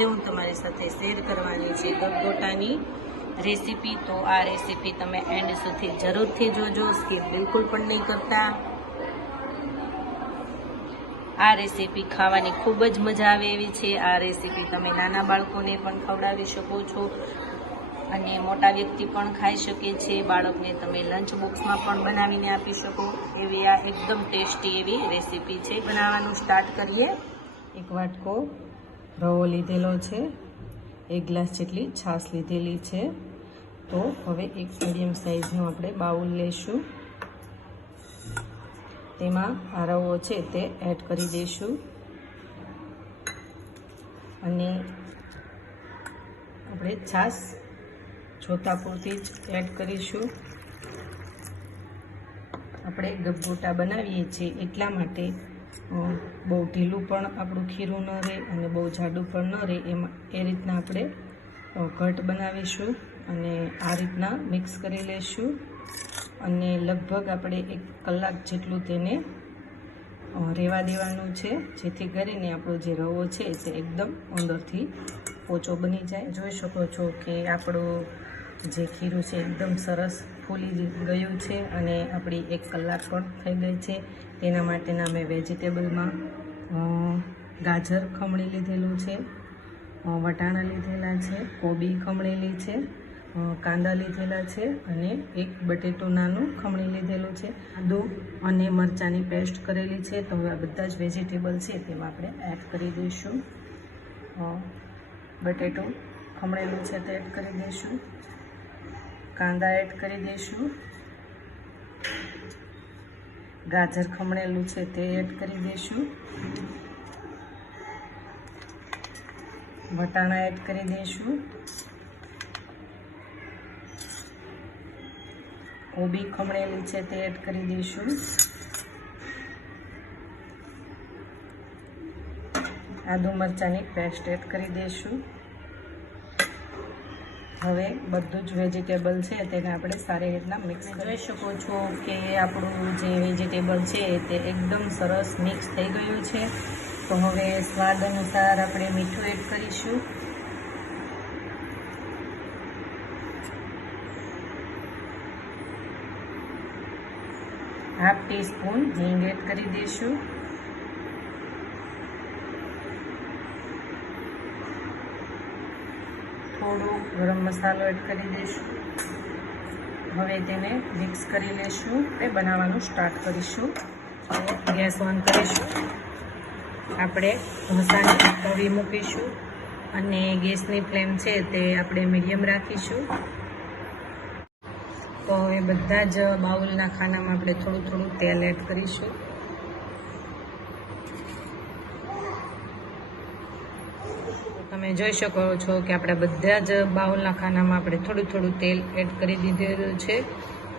આજે હું તમારી સાથે શેર કરવાની છે ગબગોટાની રેસીપી। તો આ રેસીપી તમે એન્ડ સુધી જરૂરથી જોજો, સ્કીપ બિલકુલ પણ નહીં કરતા। આ રેસીપી ખાવાની ખૂબ જ મજા આવે એવી છે। આ રેસીપી તમે નાના બાળકોને પણ ખવડાવી શકો છો અને મોટા વ્યક્તિ પણ ખાઈ શકે છે। બાળકને તમે લંચ બોક્સમાં પણ બનાવીને આપી શકો એવી આ એકદમ ટેસ્ટી એવી રેસીપી છે। બનાવવાનું સ્ટાર્ટ કરીએ। એક વાટકો રવો લીધેલો છે, 1 ગ્લાસ જેટલી છાશ લીધેલી છે। તો હવે એક મીડિયમ સાઇઝનું આપણે બાઉલ લઈશું, તેમાં આ રવો છે તે એડ કરી દઈશું અને આપણે છાશ જોતા પૂરતી જ એડ કરીશું। આપણે ગબગોટા બનાવીએ છીએ એટલા માટે બહુ ઢીલું પણ આપણું ખીરું ન રહે અને બહુ જાડું પણ ન રહે, એ રીતના આપણે ઘટ બનાવીશું અને આ રીતના મિક્સ કરી લઈશું અને લગભગ આપણે 1 કલાક જેટલું તેને રહેવા દેવાનું છે, જેથી કરીને આપણો જે રવો છે તે એકદમ અંદરથી પોચો બની જાય। જોઈ શકો છો કે આપણું જે ખીરું છે એકદમ સરસ ફૂલી ગયું છે અને આપણી 1 કલાક પણ થઈ ગઈ છે। તેના માટેના મેં વેજીટેબલમાં ગાજર ખમણી લીધેલું છે, વટાણા લીધેલા છે, કોબી ખમણેલી છે, કાંદા લીધેલા છે અને 1 બટેટું નાનું ખમણી લીધેલું છે, આદુ અને મરચાંની પેસ્ટ કરેલી છે। તો હવે આ બધા જ વેજીટેબલ છે તેમાં આપણે એડ કરી દઈશું। બટેટું ખમણેલું છે તે એડ કરી દઈશું, કાંદા એડ કરી દઈશું, ગાજર ખમણેલું છે તે એડ કરી દઈશું, વટાણા એડ કરી દઈશું, કોબી ખમણેલી છે તે એડ કરી દઈશું, આદુ મરચાંની પેસ્ટ એડ કરી દઈશું। હવે બધું જ વેજીટેબલ છે તેને આપણે સારી રીતના મિક્સ કરી શકો છો કે આપણું જે વેજીટેબલ છે તે એકદમ સરસ મિક્સ થઈ ગયું છે। તો હવે સ્વાદ અનુસાર આપણે મીઠું એડ કરીશું, ½ ટીસ્પૂન હિંગ એડ કરી દઈશું, થોડો ગરમ મસાલો એડ કરી દઈશું। હવે તેને મિક્સ કરી લઈશું, તે બનાવવાનું સ્ટાર્ટ કરીશું। ગેસ ઓન કરીશું, આપણે ઢોસાની તવી મૂકીશું અને ગેસની ફ્લેમ છે તે આપણે મીડિયમ રાખીશું। તો હવે બધા જ બાઉલના ખાનામાં આપણે થોડું થોડું તેલ એડ કરીશું। તમે જોઈ શકો છો કે આપણા બધા જ બાઉલના ખાનામાં આપણે થોડું થોડું તેલ એડ કરી દીધેલું છે।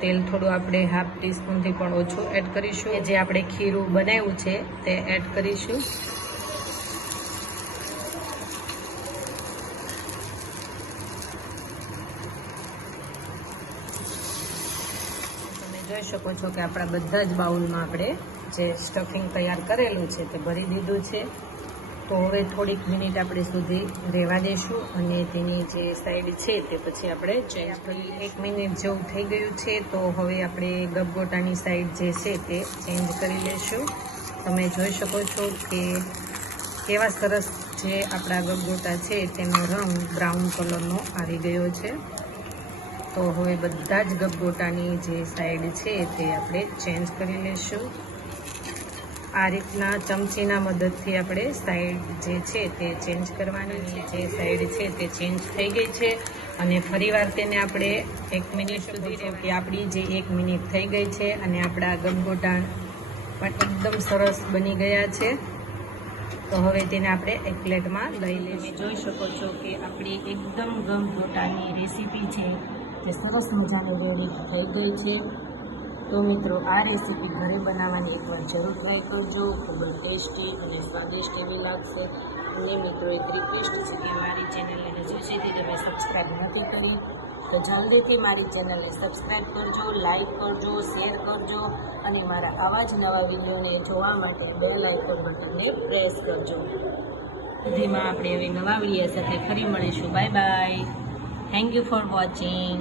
તેલ થોડું આપણે ½ ટીસ્પૂનથી પણ ઓછું એડ કરીશું। જે આપણે ખીરું બનાવ્યું છે તે એડ કરીશું। તમે જોઈ શકો છો કે આપણા બધા જ બાઉલમાં આપણે જે સ્ટફિંગ તૈયાર કરેલું છે તે ભરી દીધું છે। તો હવે થોડીક મિનિટ આપણે સુધી રહેવા દઈશું અને તેની જે સાઈડ છે તે પછી આપણે ચેન્જ કરી 1 મિનિટ જેવું થઈ ગયું છે। તો હવે આપણે ગબગોટાની સાઈડ જે છે તે ચેન્જ કરી લઈશું। તમે જોઈ શકો છો કે કેવા સરસ જે આપણા ગબગોટા છે તેનો રંગ બ્રાઉન કલરનો આવી ગયો છે। તો હવે બધા જ ગબગોટાની જે સાઈડ છે તે આપણે ચેન્જ કરી લઈશું। આ રીતના ચમચીના મદદથી આપણે સાઈડ જે છે તે ચેન્જ કરવાની છે। જે સાઈડ છે તે ચેન્જ થઈ ગઈ છે અને ફરીવાર તેને આપણે 1 મિનિટ સુધી કે આપણી જે 1 મિનિટ થઈ ગઈ છે અને આપણા ગબગોટા પણ એકદમ સરસ બની ગયા છે। તો હવે તેને આપણે એક પ્લેટમાં લઈ લઈશું। જોઈ શકો છો કે આપણી એકદમ ગબગોટાની રેસીપી છે તે સરસ મજાની રેડી થઈ ગઈ છે। તો મિત્રો આ રેસીપી ઘરે બનાવવાની એકવાર જરૂર ટ્રાય કરજો, ખૂબ જ ટેસ્ટી અને સ્વાદિષ્ટ એવી લાગશે। અને મિત્રો એક રિક્વેસ્ટ છે કે મારી ચેનલને હજુ સુધી તમે સબસ્ક્રાઈબ નથી કરી તો જલ્દીથી મારી ચેનલને સબસ્ક્રાઈબ કરજો, લાઈક કરજો, શેર કરજો અને મારા આવા જ નવા વિડીયોને જોવા માટે બેલ આઇકોન બટનને પ્રેસ કરજો। સુધીમાં આપણે હવે નવા વિડીયો સાથે ફરી મળીશું. Bye bye. Thank you for watching.